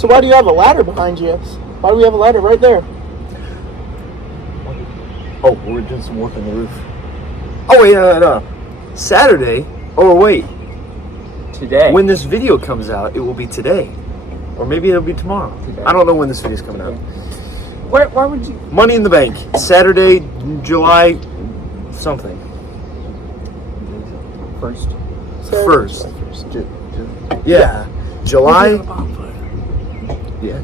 So why do you have a ladder behind you? Why do we have a ladder right there? Oh, we're doing some work on the roof. Oh, wait, no. Saturday. Oh, wait. Today. When this video comes out, it will be today. Or maybe it'll be tomorrow. Today. I don't know when this video's coming out. Why would you? Money in the Bank. Saturday, July something. First. Yeah.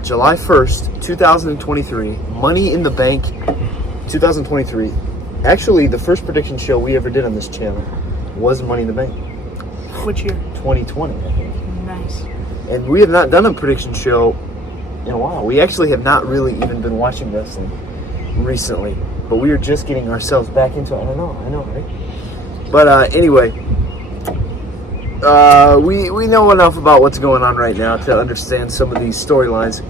July 1st, 2023. Money in the Bank 2023. Actually, the first prediction show we ever did on this channel was Money in the Bank. Which year? 2020, I think. Nice. And we have not done a prediction show in a while. We actually have not really even been watching wrestling recently. But we are just getting ourselves back into it. I know, right? But anyway, we know enough about what's going on right now to understand some of these storylines.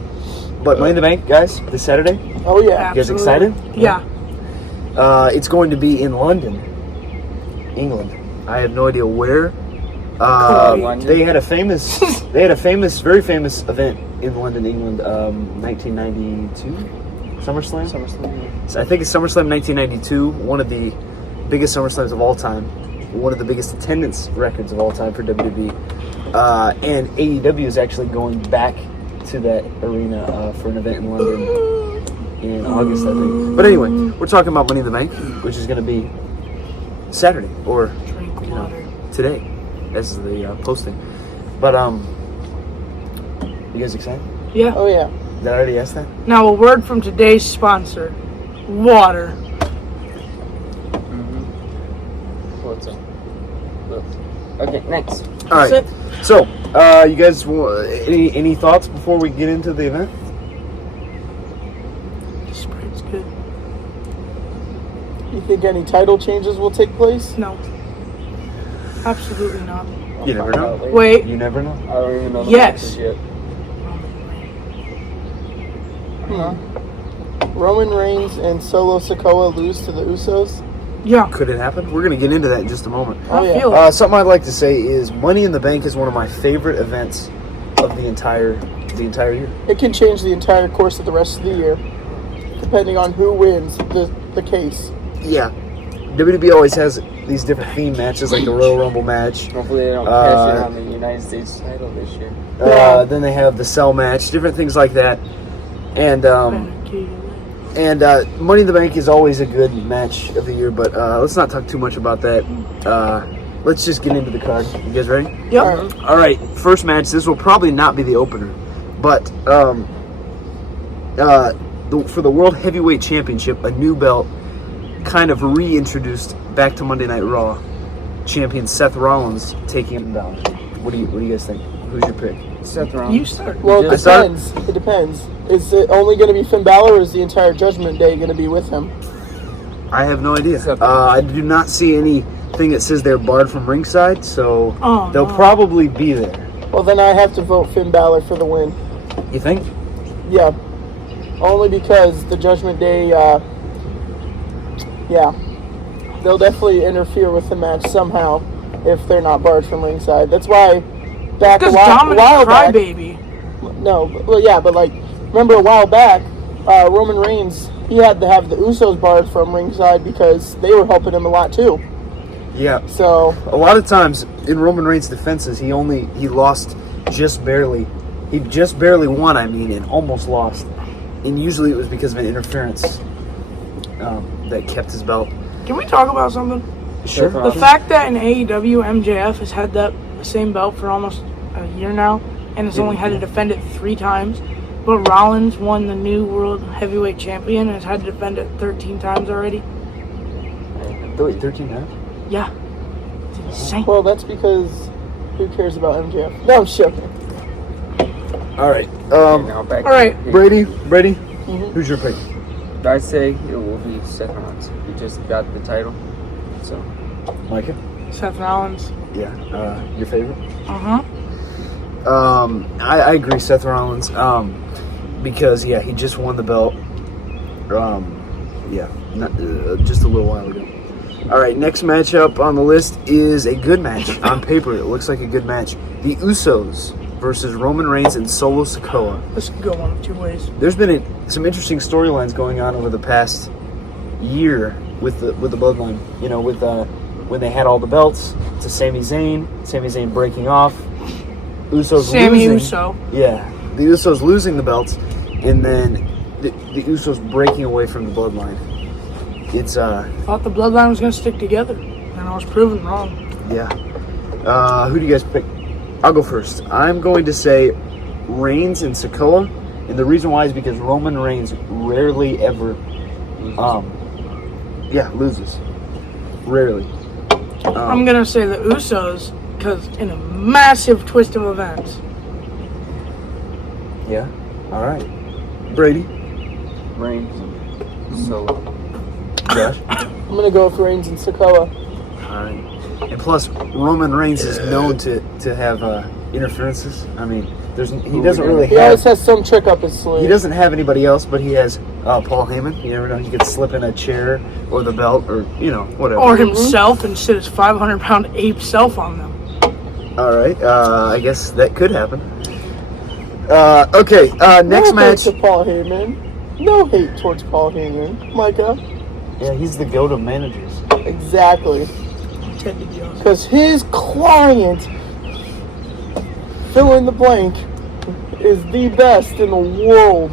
But Money in the Bank, guys, this Saturday. Oh, yeah. You guys excited? Yeah. It's going to be in London, England. I have no idea where. They had a very famous event in London, England, 1992, SummerSlam. So I think it's SummerSlam 1992, one of the biggest SummerSlams of all time, one of the biggest attendance records of all time for WWE. And AEW is actually going back to that arena for an event in London in August, I think. But anyway, we're talking about Money in the Bank, which is going to be Saturday or today, as the posting. But you guys excited? Yeah. Oh yeah. Did I already ask that? Now a word from today's sponsor, water. What's up? Okay, next. All right. So, you guys, any thoughts before we get into the event? Sprite's good. You think any title changes will take place? No. Absolutely not. You never know. Wait. You never know. I don't even know the Yes. matches yet. Roman Reigns and Solo Sikoa lose to the Usos? Yeah. Could it happen? We're going to get into that in just a moment. Oh, yeah. I feel it. Something I'd like to say is Money in the Bank is one of my favorite events of the entire year. It can change the entire course of the rest of the year, depending on who wins the case. Yeah. WWE always has these different theme matches, like the Royal Rumble match. Hopefully they don't cash in on the United States title this year. Then they have the Cell match, different things like that. And Money in the Bank is always a good match of the year, but let's not talk too much about that. Let's just get into the card. You guys ready? Yep. All right, first match. This will probably not be the opener, but for the World Heavyweight Championship, a new belt kind of reintroduced back to Monday Night Raw. Champion Seth Rollins taking him down. What do you guys think? Who's your pick? Seth Rollins. You start. Well, it depends. It depends. Is it only going to be Finn Balor, or is the entire Judgment Day going to be with him? I have no idea. I do not see anything that says they're barred from ringside, so they'll probably be there. Well, then I have to vote Finn Balor for the win. You think? Yeah. Only because the Judgment Day, they'll definitely interfere with the match somehow if they're not barred from ringside. That's why back a while back. Baby. No, well, yeah, but like, remember a while back, Roman Reigns, he had to have the Usos barred from ringside because they were helping him a lot too. Yeah. So a lot of times in Roman Reigns' defenses, he lost just barely. He just barely won, and almost lost. And usually it was because of an interference that kept his belt. Can we talk about something? Sure. The fact that in AEW, MJF has had that same belt for almost a year now, and has only had to defend it 3 times, but Rollins won the new World Heavyweight Champion and has had to defend it 13 times already. Wait, 13 times? Yeah. It's insane. well, that's because who cares about MJF? No, I'm joking. All right. All right. Brady, who's your pick? I say it will be Seth Rollins. He just got the title, so. Micah? Seth Rollins. Yeah. Your favorite? Uh-huh. I agree, Seth Rollins. Because he just won the belt. Just a little while ago. All right, next matchup on the list is a good match. On paper, it looks like a good match. The Usos versus Roman Reigns and Solo Sikoa. This could go one of two ways. There's been some interesting storylines going on over the past year with the Bloodline. You know, with when they had all the belts to Sami Zayn breaking off, Usos Sammy losing. Uso. Yeah, the Usos losing the belts, and then the Usos breaking away from the Bloodline. It's Thought the Bloodline was going to stick together, and I was proven wrong. yeah. Who do you guys pick? I'll go first. I'm going to say Reigns and Sikoa, and the reason why is because Roman Reigns rarely ever, loses. Rarely. I'm going to say the Usos, because in a massive twist of events. Yeah. All right. Brady. Reigns. Solo. Josh. I'm gonna go with Reigns and Sikoa. All right. And plus, Roman Reigns is known to have interferences. I mean, he doesn't really He always has some trick up his sleeve. He doesn't have anybody else, but he has Paul Heyman. You never know; he could slip in a chair or the belt, or whatever. Or himself and sit his 500-pound ape self on them. Mm-hmm. All right. I guess that could happen. Okay. Next no match. hate to Paul Heyman. No hate towards Paul Heyman, Micah. Yeah, he's the GOAT of managers. Exactly. Ted DiBiase. Because his client, fill in the blank, is the best in the world.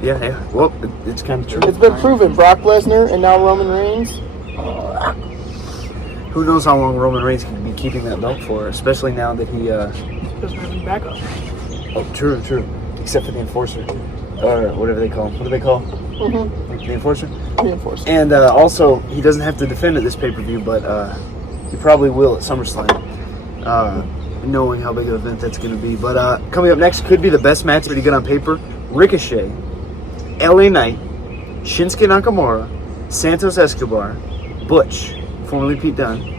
Yeah. Well, it's kind of true. It's been proven. Brock Lesnar and now Roman Reigns. Who knows how long Roman Reigns can be keeping that belt for, especially now that he. Doesn't have any backup. Oh, true. Except for the Enforcer, or whatever they call him. What do they call him? Mm-hmm. The Enforcer. The Enforcer. And also, he doesn't have to defend at this pay-per-view, but he probably will at SummerSlam, knowing how big of an event that's going to be. But coming up next could be the best match that he got on paper. Ricochet, LA Knight, Shinsuke Nakamura, Santos Escobar, Butch, formerly Pete Dunne,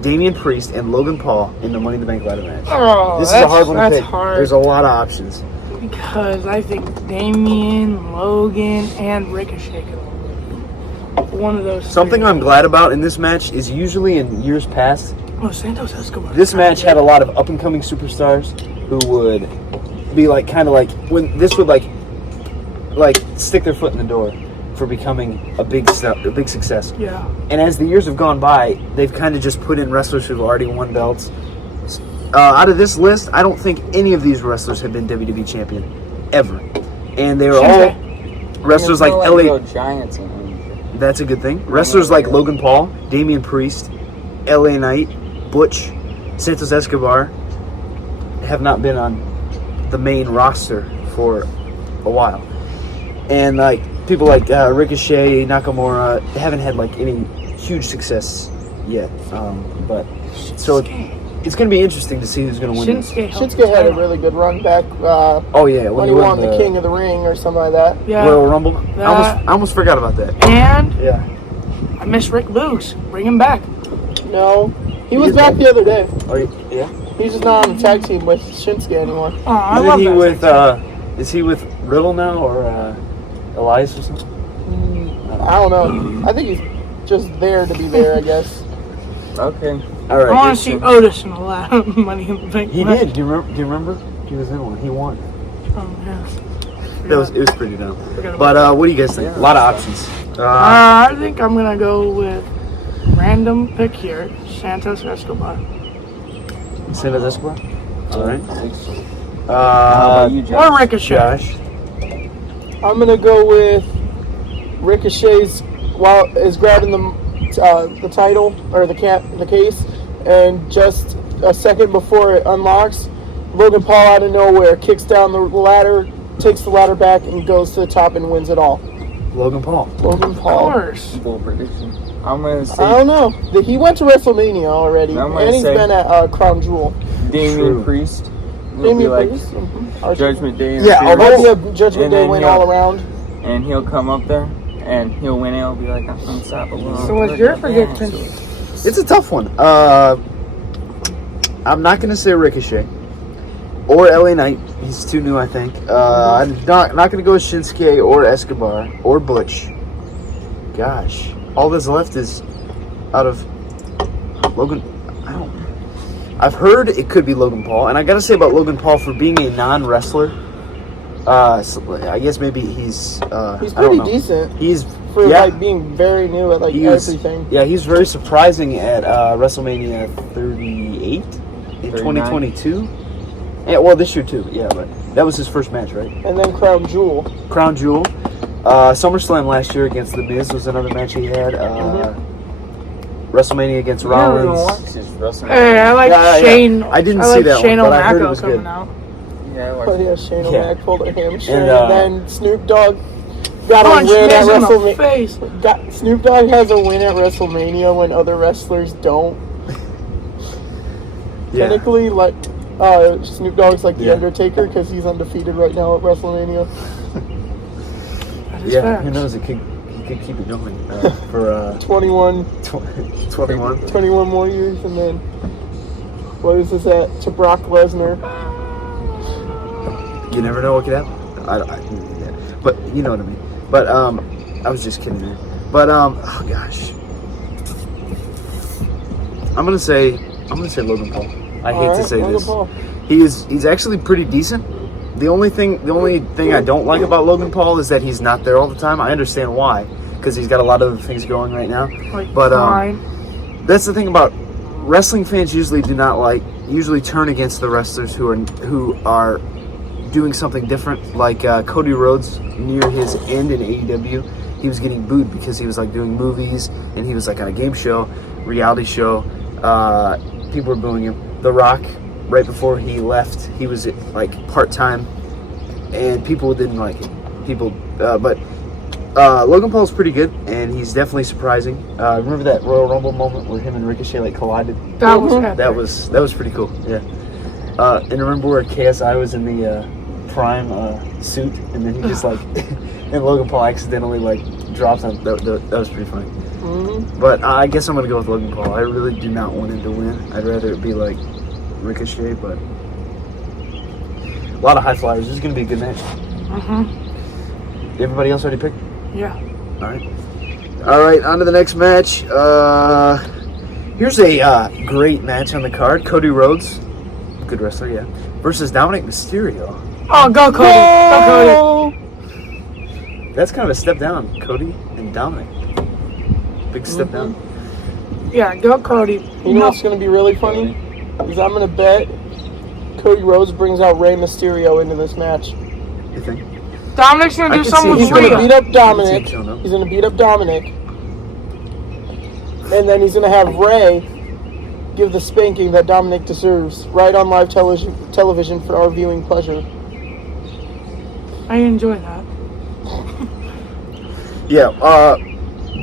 Damian Priest, and Logan Paul in the Money in the Bank ladder match. Oh, This is a hard one to that's pick. hard. There's a lot of options. Because I think Damien, Logan, and Ricochet could all win. One of those. Something three. I'm glad about in this match is usually in years past, Oh, Santos Escobar. this match had a lot of up-and-coming superstars who would be kind of like when this would stick their foot in the door for becoming a big success. Yeah. And as the years have gone by, they've kind of just put in wrestlers who've already won belts. Out of this list, I don't think any of these wrestlers have been WWE champion ever, and they were all wrestlers like LA. Giants in them. That's a good thing. Wrestlers like Logan Paul, Damian Priest, LA Knight, Butch, Santos Escobar have not been on the main roster for a while. And people like Ricochet, Nakamura haven't had any huge success yet. But so it's going to be interesting to see who's going to win. Shinsuke had a really good run back when he won the King of the Ring or something like that. Yeah. Royal Rumble. I almost forgot about that. And Yeah. I miss Rick Boogs. Bring him back. No, he was back the other day. Yeah. He's just not on the tag team with Shinsuke anymore. Oh, I love that. Is he with Riddle now or Elias or something? I don't know. I think he's just there to be there, I guess. Okay. All right. I want to see Otis in the last Money in the Bank. He match. did. Do you remember? He was in one. He won. Oh, yeah. It was pretty dumb. Forgot about But what do you guys think? A lot of options. I think I'm going to go with random pick here, Santos Escobar. Santos Escobar. All right. How about you, Josh? Or Ricochet. Josh. I'm gonna go with Ricochet's while is grabbing the title or the case, and just a second before it unlocks, Logan Paul out of nowhere kicks down the ladder, takes the ladder back, and goes to the top and wins it all. Logan Paul. Logan Of Paul. course. Bold prediction. I'm gonna say I don't know. He went to WrestleMania already, I'm gonna and he's say- been at Crown Jewel. Damian True. Priest. He'll be Damian like Priest. Judgment Day. Yeah, interference, Might be a Judgment and Day then win he'll- all around. and he'll come up there and he'll win it. He'll be like, I'm unstoppable. So what's your prediction? It's a tough one. I'm not going to say Ricochet or LA Knight. He's too new, I think. I'm not going to go with Shinsuke or Escobar or Butch. Gosh, all that's left is out of Logan. I've heard it could be Logan Paul, and I gotta say about Logan Paul for being a non-wrestler. I guess maybe he's pretty decent. He's for like being very new at like everything. Yeah, he's very surprising at WrestleMania 38 in 2022. Yeah, well, this year too. Yeah, but that was his first match, right? And then Crown Jewel. SummerSlam last year against The Miz was another match he had. WrestleMania against Rollins. Hey, I like Shane. I didn't see that Shane one, but I heard it O'Mac was good. out. Yeah, I Oh watched yeah, Shane O'Mac pulled a hamstring, And, and then Snoop Dogg got a win at WrestleMania. Snoop Dogg has a win at WrestleMania when other wrestlers don't. Yeah. Technically, like Snoop Dogg's like the Undertaker because he's undefeated right now at WrestleMania. Yeah, who knows? He could keep it going for 21 more years, and then what is this at to Brock Lesnar? You never know what could happen. But you know what I mean. But I was just kidding there. But oh gosh, I'm gonna say Logan Paul. I hate to say this. Paul. He's actually pretty decent. The only thing I don't like about Logan Paul is that he's not there all the time. I understand why, because he's got a lot of other things going right now. But that's the thing about wrestling fans usually turn against the wrestlers who are doing something different. Like Cody Rhodes near his end in AEW, he was getting booed because he was like doing movies and he was like on a game show, reality show. People were booing him. The Rock, right before he left, he was like part-time and people didn't like it. But Logan Paul's pretty good and he's definitely surprising. Remember that Royal Rumble moment where him and Ricochet like collided? That was pretty cool. Yeah. And remember where KSI was in the prime suit and then he just like and Logan Paul accidentally like drops on that was pretty funny. But I guess I'm gonna go with Logan Paul. I really do not want him to win. I'd rather it be like Ricochet, but a lot of high flyers. This is gonna be a good match. Everybody else already picked? Yeah. All right, on to the next match. Here's a great match on the card. Cody Rhodes, good wrestler, yeah, versus Dominic Mysterio. Oh, go Cody! Go Cody! That's kind of a step down, Cody and Dominic. Big step down. Yeah, go Cody. You know what's going to be really funny? Is I'm going to bet Cody Rhodes brings out Rey Mysterio into this match. You think? Dominic's going to do something with He's going to beat up Dominic. He's going to beat up Dominic. And then he's going to have Rey give the spanking that Dominic deserves right on live television for our viewing pleasure. I enjoy that. Yeah,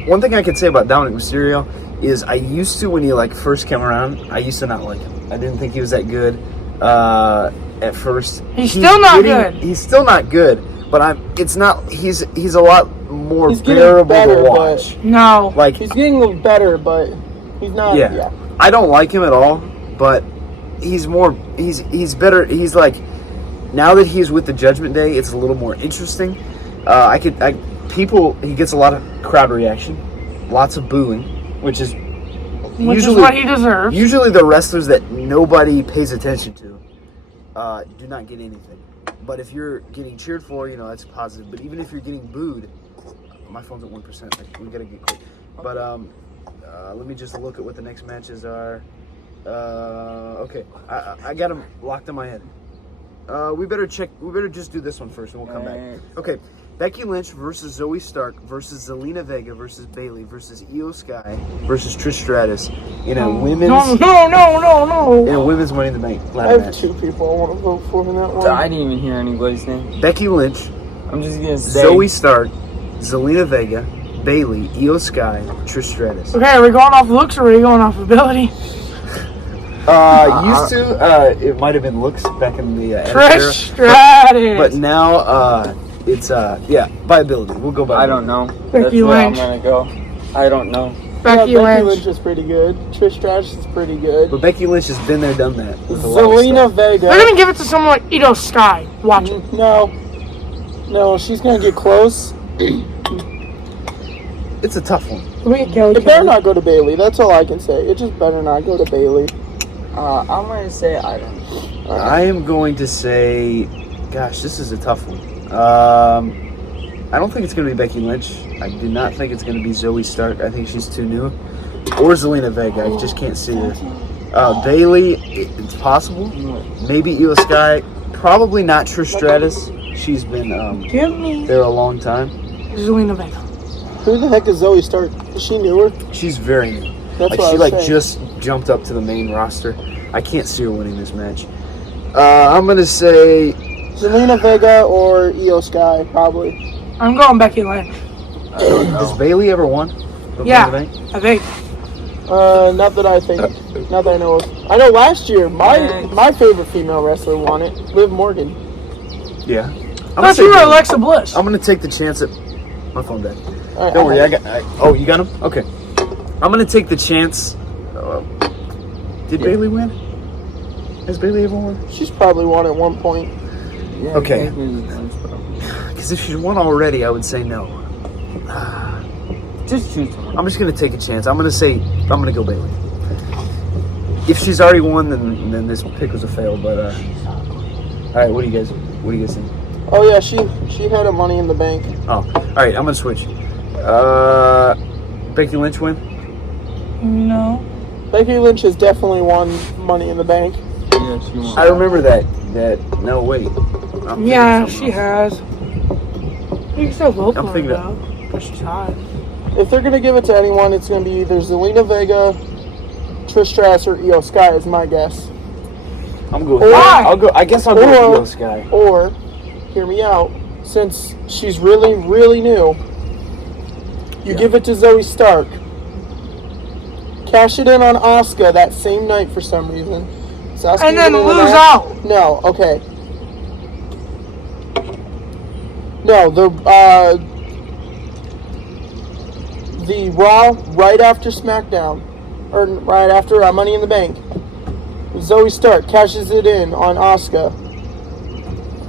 one thing I could say about Dominic Mysterio is I used to, when he like first came around, I used to not like him. I didn't think he was that good at first. He's still not good. He's still not good, but he's a lot more bearable to watch. No. Like he's getting better, but he's not. Yeah. I don't like him at all, but he's better. He's like, now that he's with the Judgment Day, it's a little more interesting. He gets a lot of crowd reaction, lots of booing, which is what he deserves. Usually the wrestlers that nobody pays attention to do not get anything. But if you're getting cheered for, that's positive. But even if you're getting booed, my phone's at 1%. We gotta get quick. But let me just look at what the next matches are. Okay, I got them locked in my head. We better just do this one first, and we'll come back. Okay. Becky Lynch versus Zoe Stark versus Zelina Vega versus Bayley versus Io Sky versus Trish Stratus in a women's No. in a women's Money in the Bank ladder match. I have two people I want to vote for in that one. I didn't even hear anybody's name. Becky Lynch, I'm just gonna say Zoe Stark, Zelina Vega, Bayley, Io Sky, Trish Stratus. Okay, are we going off looks or are we going off ability? Used to it might have been looks back in the Trish Stratus, but now it's by ability. We'll go by. I don't know. Becky Lynch. That's where I'm gonna go. I don't know. Becky Lynch is pretty good. Trish Stratus is pretty good. But Becky Lynch has been there, done that. Zelina Vega. They're gonna give it to someone like Io Sky. Watch it. No, she's gonna get close. It's a tough one. It better not go to Bayley. That's all I can say. It just better not go to Bayley. I'm going to say I don't know. I am going to say, gosh, this is a tough one. I don't think it's going to be Becky Lynch. I do not think it's going to be Zoe Stark. I think she's too new. Or Zelina Vega. I just can't see her. Bailey, it's possible. Maybe Io Sky. Probably not Trish Stratus. She's been Give me there a long time. Zelina Vega. Who the heck is Zoe Stark? Is she newer? She's very new. That's Like what she I was like saying. just jumped up to the main roster. I can't see her winning this match. I'm gonna say Zelina Vega or Io Sky, probably. I'm going Becky Lynch. has Bailey ever won? the Yeah, Money in the Bank? I think. Not that I think. Not that I know of. I know last year my favorite female wrestler won it, Liv Morgan. Yeah. I thought you were Alexa Bliss. I'm gonna take the chance at my phone dead. All right, Don't worry, oh, you got him? Okay. I'm gonna take the chance. Did Bailey win? Has Bailey ever won? She's probably won at one point. Yeah, Okay. maybe once, probably. Because if she's won already, I would say no. Just choose one. I'm just gonna take a chance. I'm gonna go Bailey. If she's already won, then this pick was a fail. But all right, what do you guys think? Oh yeah, she had a Money in the Bank. Oh, all right, I'm gonna switch. Becky Lynch win? No. Becky Lynch has definitely won Money in the Bank. Yeah, she won. I remember that. No, wait. I'm Yeah, thinking she something else. has. You can still vote I'm for her, thinking though. But she's hot. If they're gonna give it to anyone, it's gonna be either Zelina Vega, Trish Stratus, or Io Sky is my guess. I'm going. Why? I guess I'll go with Io Sky. Or, hear me out, since she's really, really new, you give it to Zoe Stark. Cash it in on Asuka that same night for some reason. Is Asuka And then even in the lose match? out. No, okay. No, the Raw right after SmackDown, or right after Money in the Bank, Zoe Stark cashes it in on Asuka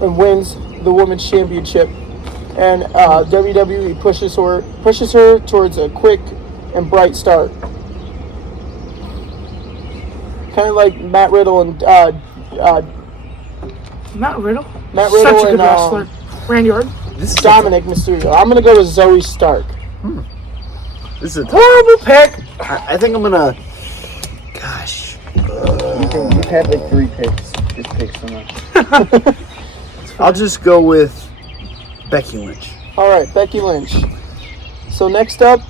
and wins the Women's Championship, and WWE pushes her towards a quick and bright start, kind of like Matt Riddle and Matt Riddle? Matt Such Riddle a good and wrestler. Randy Orton? This is Dominic Mysterio. I'm gonna go with Zoe Stark. This is a Horrible pick. I think I'm gonna. Gosh. You've had like 3 picks. Just pick someone. I'll just go with Becky Lynch. All right, Becky Lynch. So next up,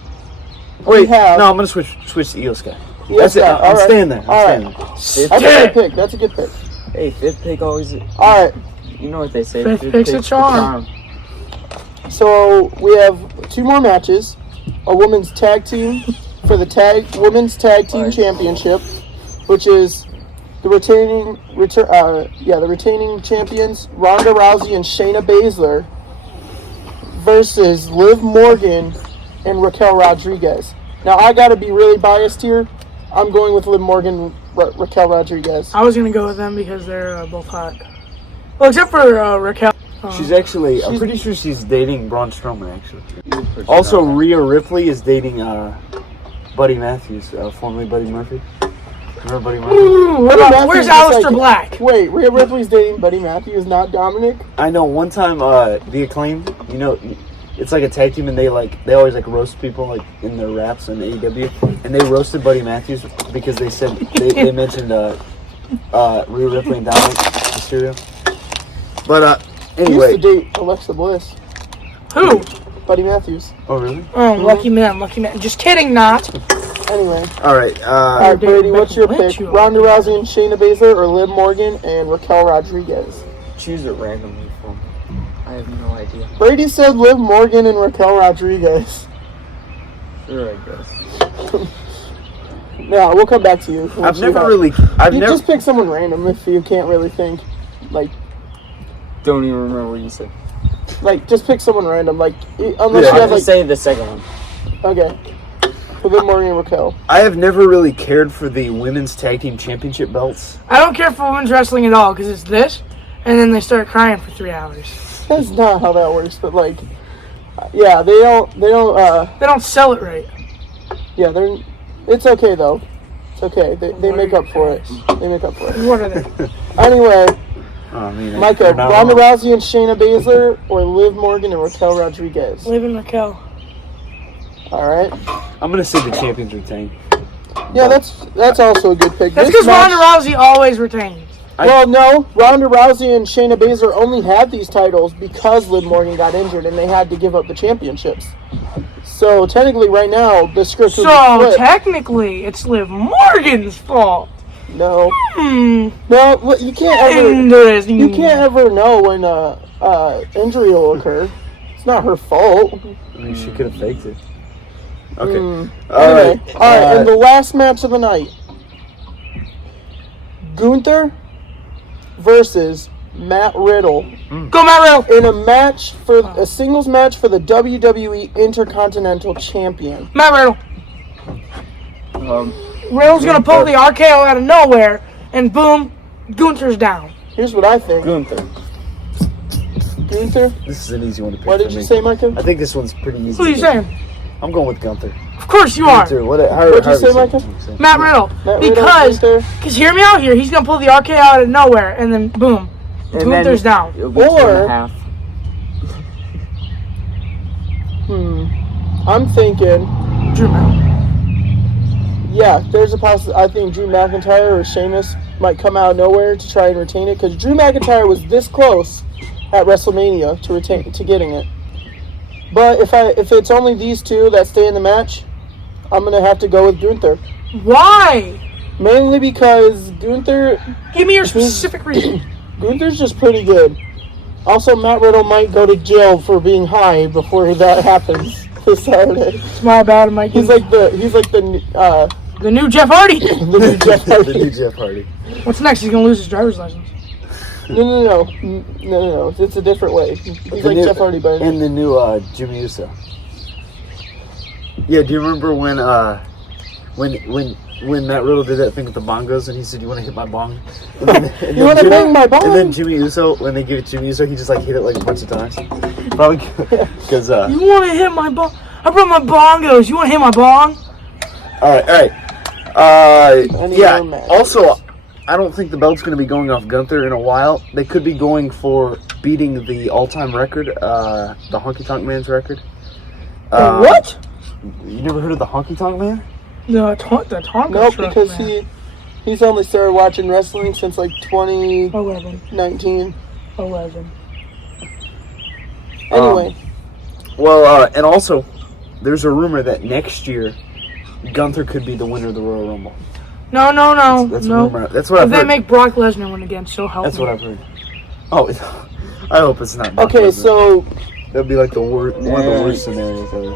Wait, have- no, I'm gonna switch to Io Sky. Io That's it. Sky, I'm all right. staying there. All I'm right. staying That's a good pick. That's a good pick. Hey, 5th pick always. All right. You know what they say. Fifth 5th pick's a the charm. So we have 2 more matches. A women's tag team for the women's tag team championship, which is the retaining champions Ronda Rousey and Shayna Baszler versus Liv Morgan and Raquel Rodriguez. Now I gotta be really biased here. I'm going with Liv Morgan, Raquel Rodriguez. I was going to go with them because they're both hot. Well, except for Raquel. She's actually. I'm pretty sure she's dating Braun Strowman. Actually. Pretty Also, sure. Rhea Ripley is dating Buddy Matthews, formerly Buddy Murphy. Remember Buddy Murphy? Ooh, what Buddy about, where's Matthews is Aleister Black? Wait, Rhea Ripley's dating Buddy Matthews, not Dominic? I know. One time, the Acclaim. You know, it's like a tag team, and they always roast people in their raps on AEW, and they roasted Buddy Matthews because they said they mentioned Rhea Ripley and Dominic Mysterio. But He anyway. used to date Alexa Bliss. Who? Buddy Matthews. Oh really? Oh, lucky man. Just kidding, not. Anyway. All right. All right, Brady, what's your Becky pick? Lynch, Ronda Rousey and Shayna Baszler or Liv Morgan and Raquel Rodriguez? Choose it randomly for me. I have no idea. Brady said Liv Morgan and Raquel Rodriguez. Sure, I guess. No, we'll come back to you. I've never. Just pick someone random if you can't really think. Don't even remember what you said. Just pick someone random. Unless Yeah. you I'll have just say the second one. Okay. For Liv Morgan and Raquel. I have never really cared for the women's tag team championship belts. I don't care for women's wrestling at all because it's this, and then they start crying for 3 hours. That's not how that works, but yeah, they don't They don't sell it right. yeah, it's okay though. It's okay. They make up for it. They make up for it. What are they? Anyway, Micah, not Ronda wrong. Rousey and Shayna Baszler, or Liv Morgan and Raquel Rodriguez? Liv and Raquel. All right. I'm gonna say the champions retain. Yeah, that's also a good pick. That's This because match- Ronda Rousey always retains. Well, no. Ronda Rousey and Shayna Baszler only had these titles because Liv Morgan got injured and they had to give up the championships. So technically, right now the script would be So flipped. technically, it's Liv Morgan's fault. No, Hmm. no, you can't ever. Interesting. You can't ever know when injury will occur. It's not her fault. I mean, she could have faked it. Okay. All Anyway, right. all right. And the last match of the night: Gunther versus Matt Riddle Go Matt Riddle. in a match for a singles match for the WWE Intercontinental Champion. Matt Riddle. Riddle's gonna pull the RKO out of nowhere, and boom, Gunther's down. Here's what I think. Gunther. Gunther. This is an easy one to pick. What did for you me. say, Micah? I think this one's pretty easy. Who are you to pick. saying? I'm going with Gunther. Of course you are. Gunther. What'd you say, Micah? Matt Riddle. Matt Riddle, Because Gunther. hear me out here. He's gonna pull the RKO out of nowhere, and then boom, And Gunther's then down. It'll be 2.5. I'm thinking. Drew Mac. Yeah, there's a possibility. I think Drew McIntyre or Sheamus might come out of nowhere to try and retain it because Drew McIntyre was this close at WrestleMania to getting it. But if it's only these two that stay in the match, I'm gonna have to go with Gunther. Why? Mainly because Gunther Give me your specific reason. Gunther's just pretty good. Also, Matt Riddle might go to jail for being high before that happens this Saturday. It's my bad, Mike. He's like the the new Jeff Hardy. the new Jeff The Hardy. new Jeff Hardy. What's next? He's gonna lose his driver's license. No. It's a different way. He's The like new- Jeff Hardy, but And the new Jimmy Uso. Yeah, do you remember when Matt Riddle did that thing with the bongos and he said, "You want to hit my bong?" And then You wanna bang my bong? And then Jimmy Uso, when they give it to Jimmy Uso, he just like hit it like a bunch of times. Probably because. You want to hit my bong? I brought my bongos. You want to hit my bong? All right. Any Yeah. more matches? Also, I don't think the belt's going to be going off Gunther in a while. They could be going for beating the all-time record, the Honky Tonk Man's record. What? You never heard of the Honky Tonk Man? The Tonka nope, truck, because man. he's only started watching wrestling since like 2019. 11. Anyway, And also, there's a rumor that next year Gunther could be the winner of the Royal Rumble. No. That's a no. rumor. That's what If I've they heard. make Brock Lesnar win again, so help That's me. what I've heard. Oh, I hope it's not. Brock okay, Lesnar. so That'd be like the worst, one of the worst scenarios ever.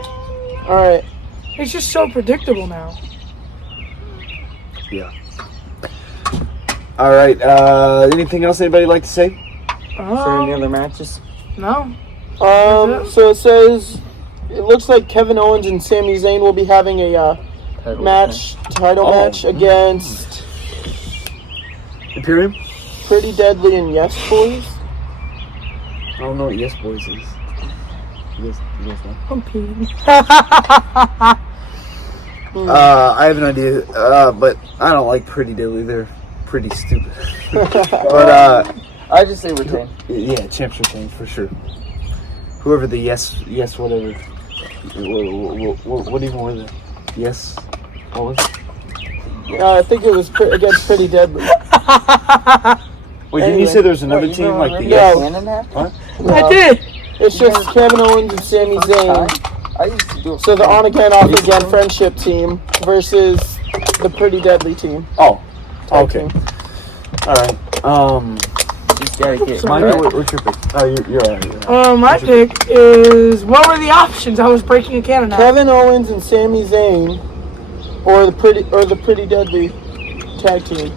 all right. It's just so predictable now. Yeah. All right. Anything else anybody like to say? Is there any other matches? No. So it says it looks like Kevin Owens and Sami Zayn will be having a title match against Imperium? Pretty Deadly and Yes Boys. I don't know what Yes Boys is. You guys know? I'm peeing. I have an idea, but I don't like Pretty Deadly. They're pretty stupid. But I just say retain. yeah, champs retain for sure. Whoever the yes, whatever. What even were the yes? What was it? I think it was against Pretty Deadly. Wait, didn't you say there was another team like the No. yes? Cannon hat? What? I did. It's just Kevin Owens and Sami Zayn. I used to do it. So the on again, off again friendship team versus the Pretty Deadly team. Oh, Tag okay. team. All right. Just gotta get Mike, right. what's your pick? Oh, you're all right. My pick is, what were the options? I was breaking a cannon out. Kevin Owens and Sami Zayn, or the Pretty Deadly tag team.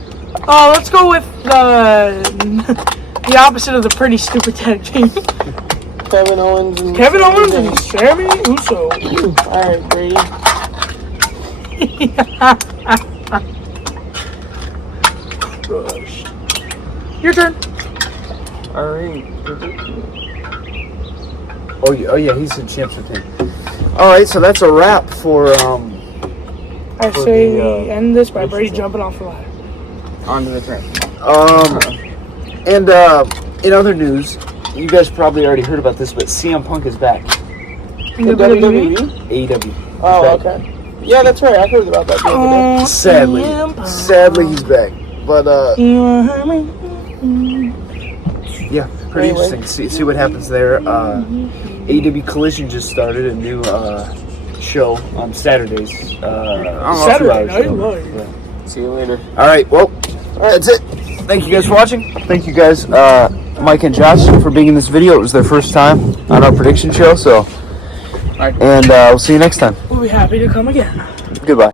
Oh, let's go with the opposite of the pretty stupid tag team. Kevin Owens and Kevin Sami Owens Zayn. and Sami Uso. All right, Brady. Your turn. Alright. Oh yeah, he's in champs retain. All right, so that's a wrap for I for say the, we end this by races Brady up. jumping off the ladder. Onto the turn. And in other news, you guys probably already heard about this, but CM Punk is back. The WWE? AEW. Oh, Back. okay. Yeah, that's right. I heard about that the other day. Sadly, he's back. But yeah, pretty Anyway. interesting. See what happens there. AEW Collision just started a new show on Saturdays. Saturday 2 hours night ago. live. Yeah. See you later. All right, well, that's it. Thank you guys for watching. Thank you guys, Mike and Josh, for being in this video. It was their first time on our prediction show, so. Bye. And we'll see you next time. We'll be happy to come again. Goodbye.